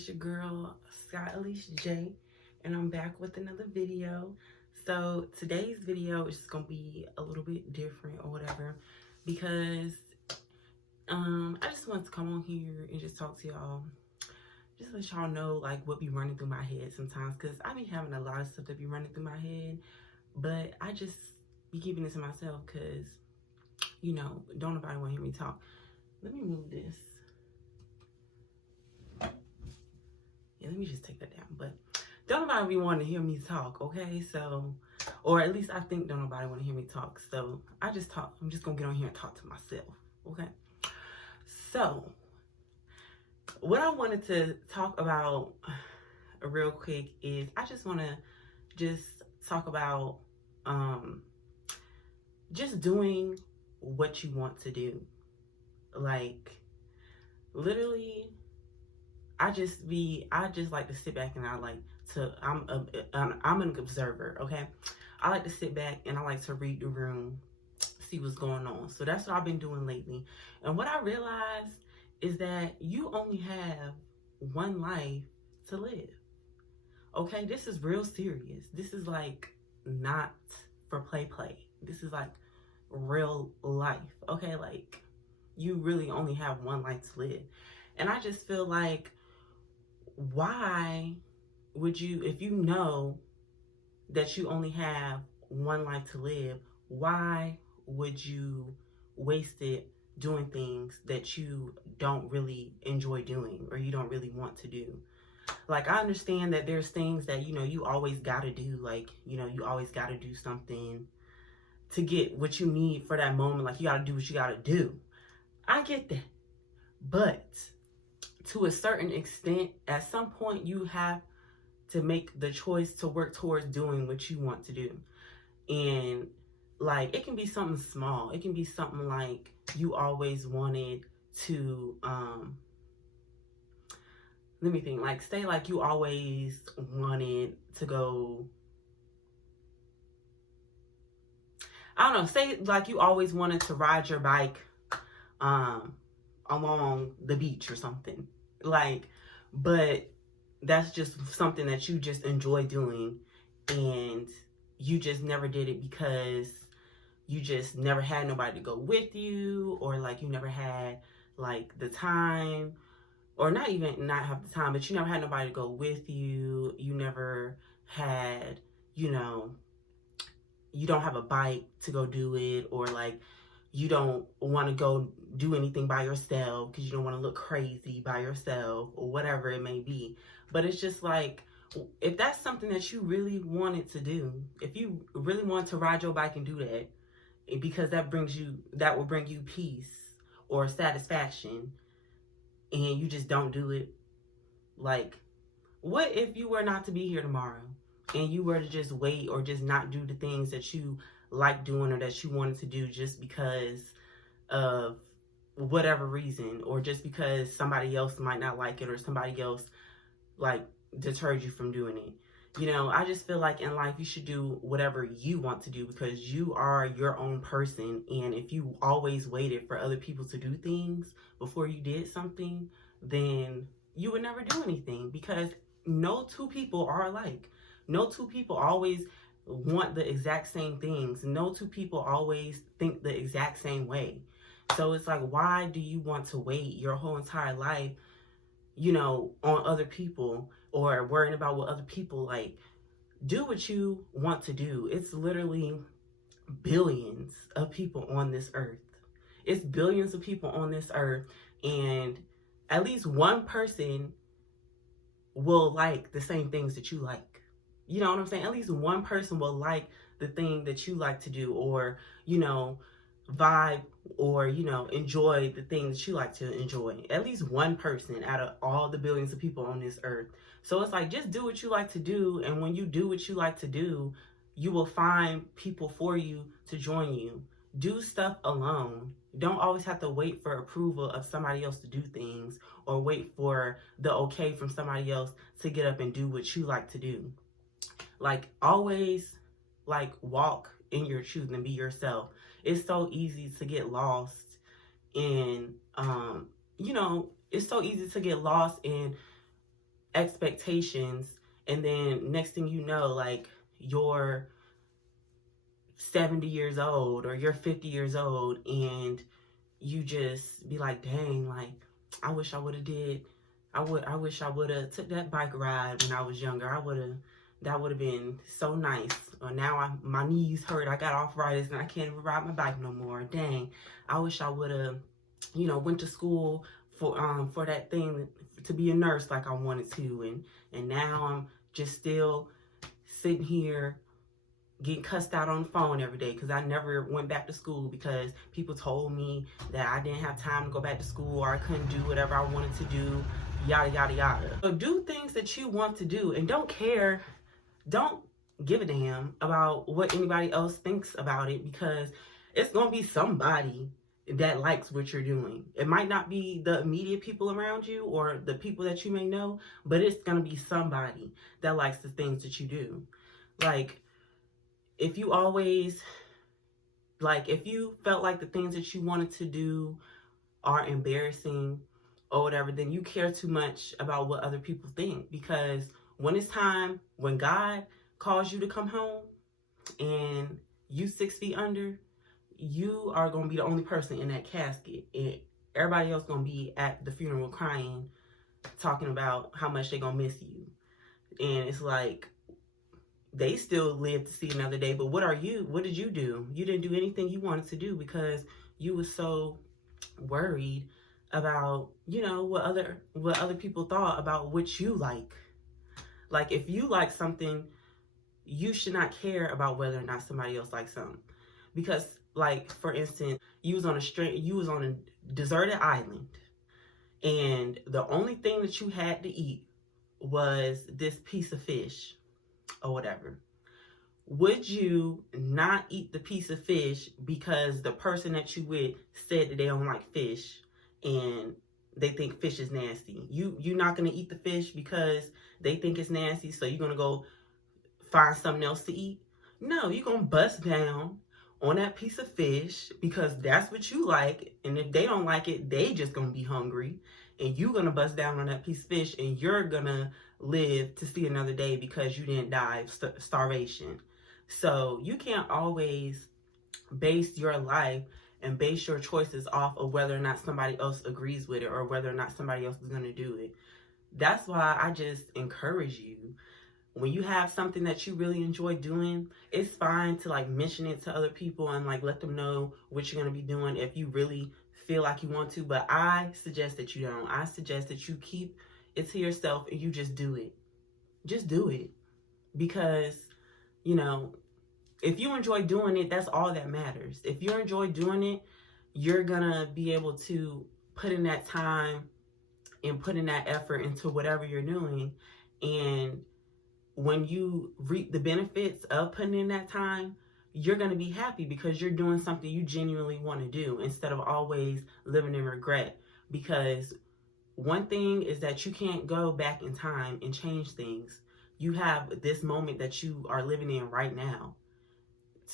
It's your girl, Scott Elise J, and I'm back with another video. So today's video is going to be a little bit different or whatever, because I just wanted to come on here and just talk to y'all. Just let y'all know like what be running through my head sometimes, because I be having a lot of stuff that be running through my head, but I just be keeping it to myself because, you know, don't nobody want to hear me talk. Let me move this. Yeah, let me just take that down. But don't nobody be wanting to hear me talk, okay? So, or at least I think don't nobody want to hear me talk. So I just talk. I'm just gonna get on here and talk to myself, okay? So what I wanted to talk about real quick is I just want to just talk about just doing what you want to do. Like, literally, I just like to sit back and I'm an observer, okay? I like to sit back and I like to read the room, see what's going on. So that's what I've been doing lately. And what I realized is that you only have one life to live, okay? This is real serious. This is like not for play. This is like real life, okay? Like, you really only have one life to live. And I just feel like, why would you, if you know that you only have one life to live, why would you waste it doing things that you don't really enjoy doing or you don't really want to do? Like, I understand that there's things that, you know, you always got to do. Like, you know, you always got to do something to get what you need for that moment. Like, you got to do what you got to do. I get that. But to a certain extent, at some point, you have to make the choice to work towards doing what you want to do. And like, it can be something small. It can be something like you always wanted to, let me think, like, say like you always wanted to go, I don't know, say like you always wanted to ride your bike along the beach or something. Like, but that's just something that you just enjoy doing, and you just never did it because you just never had nobody to go with you, or like you never had like the time, or not even not have the time, but you never had nobody to go with you. You never had, you know, you don't have a bike to go do it, or like you don't want to go do anything by yourself because you don't want to look crazy by yourself, or whatever it may be. But it's just like, if that's something that you really wanted to do, if you really want to ride your bike and do that, because that will bring you peace or satisfaction, and you just don't do it. Like, what if you were not to be here tomorrow and you were to just wait or just not do the things that you like doing or that you wanted to do just because of whatever reason, or just because somebody else might not like it, or somebody else like deterred you from doing it? You know, I just feel like in life you should do whatever you want to do, because you are your own person. And if you always waited for other people to do things before you did something, then you would never do anything, because no two people are alike. No two people always want the exact same things. No two people always think the exact same way. So it's like, why do you want to wait your whole entire life, you know, on other people, or worrying about what other people like? Do what you want to do. It's literally billions of people on this earth. It's billions of people on this earth, and at least one person will like the same things that you like. You know what I'm saying? At least one person will like the thing that you like to do, or, you know, vibe, or, you know, enjoy the things that you like to enjoy. At least one person out of all the billions of people on this earth. So it's like, just do what you like to do. And when you do what you like to do, you will find people for you to join you. Do stuff alone. Don't always have to wait for approval of somebody else to do things, or wait for the okay from somebody else to get up and do what you like to do. Like, always like walk in your truth and be yourself. It's so easy to get lost in, you know, it's so easy to get lost in expectations, and then next thing you know, like, you're 70 years old or you're 50 years old, and you just be like, dang, like, I wish I would have did I wish I would have took that bike ride when I was younger. That would have been so nice. Or now my knees hurt. I got arthritis and I can't even ride my bike no more. Dang, I wish I would have, went to school for that thing, to be a nurse like I wanted to, and now I'm just still sitting here getting cussed out on the phone every day because I never went back to school because people told me that I didn't have time to go back to school, or I couldn't do whatever I wanted to do, yada, yada, yada. So do things that you want to do, and don't give a damn about what anybody else thinks about it, because it's going to be somebody that likes what you're doing. It might not be the immediate people around you or the people that you may know, but it's going to be somebody that likes the things that you do. Like, if you felt like the things that you wanted to do are embarrassing or whatever, then you care too much about what other people think. Because when it's time, when God calls you to come home and you 6 feet under, you are going to be the only person in that casket. And everybody else going to be at the funeral crying, talking about how much they're going to miss you. And it's like, they still live to see another day, but what did you do? You didn't do anything you wanted to do because you were so worried about, what other people thought about what you like. Like, if you like something, you should not care about whether or not somebody else likes something. Because, like, for instance, you was on a deserted island, and the only thing that you had to eat was this piece of fish or whatever. Would you not eat the piece of fish because the person that you with said that they don't like fish and they think fish is nasty? You're not going to eat the fish because they think it's nasty, so you're going to go find something else to eat? No, you're going to bust down on that piece of fish because that's what you like, and if they don't like it, they just going to be hungry, and you're going to bust down on that piece of fish, and you're going to live to see another day because you didn't die of starvation. So you can't always base your life and base your choices off of whether or not somebody else agrees with it or whether or not somebody else is going to do it. That's why I just encourage you, when you have something that you really enjoy doing, it's fine to like mention it to other people and like let them know what you're going to be doing if you really feel like you want to. But I suggest that you don't. I suggest that you keep it to yourself and you just do it. Just do it. Because, if you enjoy doing it, that's all that matters. If you enjoy doing it, you're going to be able to put in that time and put in that effort into whatever you're doing. And when you reap the benefits of putting in that time, you're going to be happy because you're doing something you genuinely want to do instead of always living in regret. Because one thing is that you can't go back in time and change things. You have this moment that you are living in right now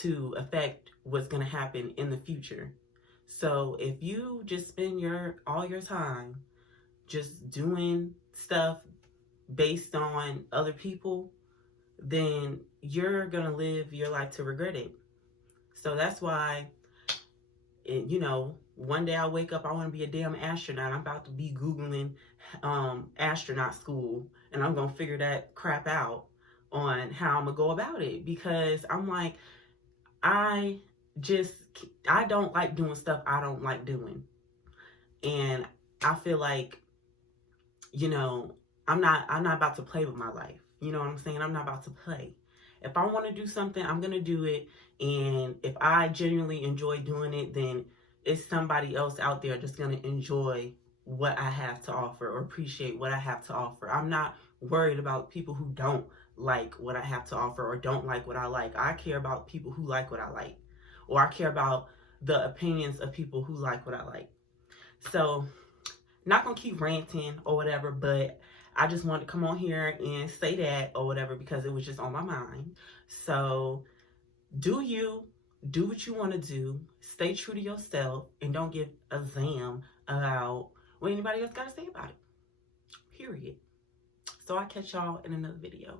to affect what's going to happen in the future. So if you just spend all your time just doing stuff based on other people, then you're going to live your life to regret it. So that's why, one day I wake up, I want to be a damn astronaut. I'm about to be Googling astronaut school, and I'm going to figure that crap out on how I'm going to go about it, because I'm like, I don't like doing stuff I don't like doing. And I feel like, I'm not about to play with my life. You know what I'm saying? I'm not about to play. If I want to do something, I'm going to do it. And if I genuinely enjoy doing it, then it's somebody else out there that's going to enjoy what I have to offer or appreciate what I have to offer. I'm not worried about people who don't like what I have to offer or don't like what I like. I care about people who like what I like, or I care about the opinions of people who like what I like. So, not going to keep ranting or whatever, but I just wanted to come on here and say that or whatever because it was just on my mind. So, do what you want to do, stay true to yourself, and don't give a damn about what anybody else got to say about it. Period. So I'll catch y'all in another video.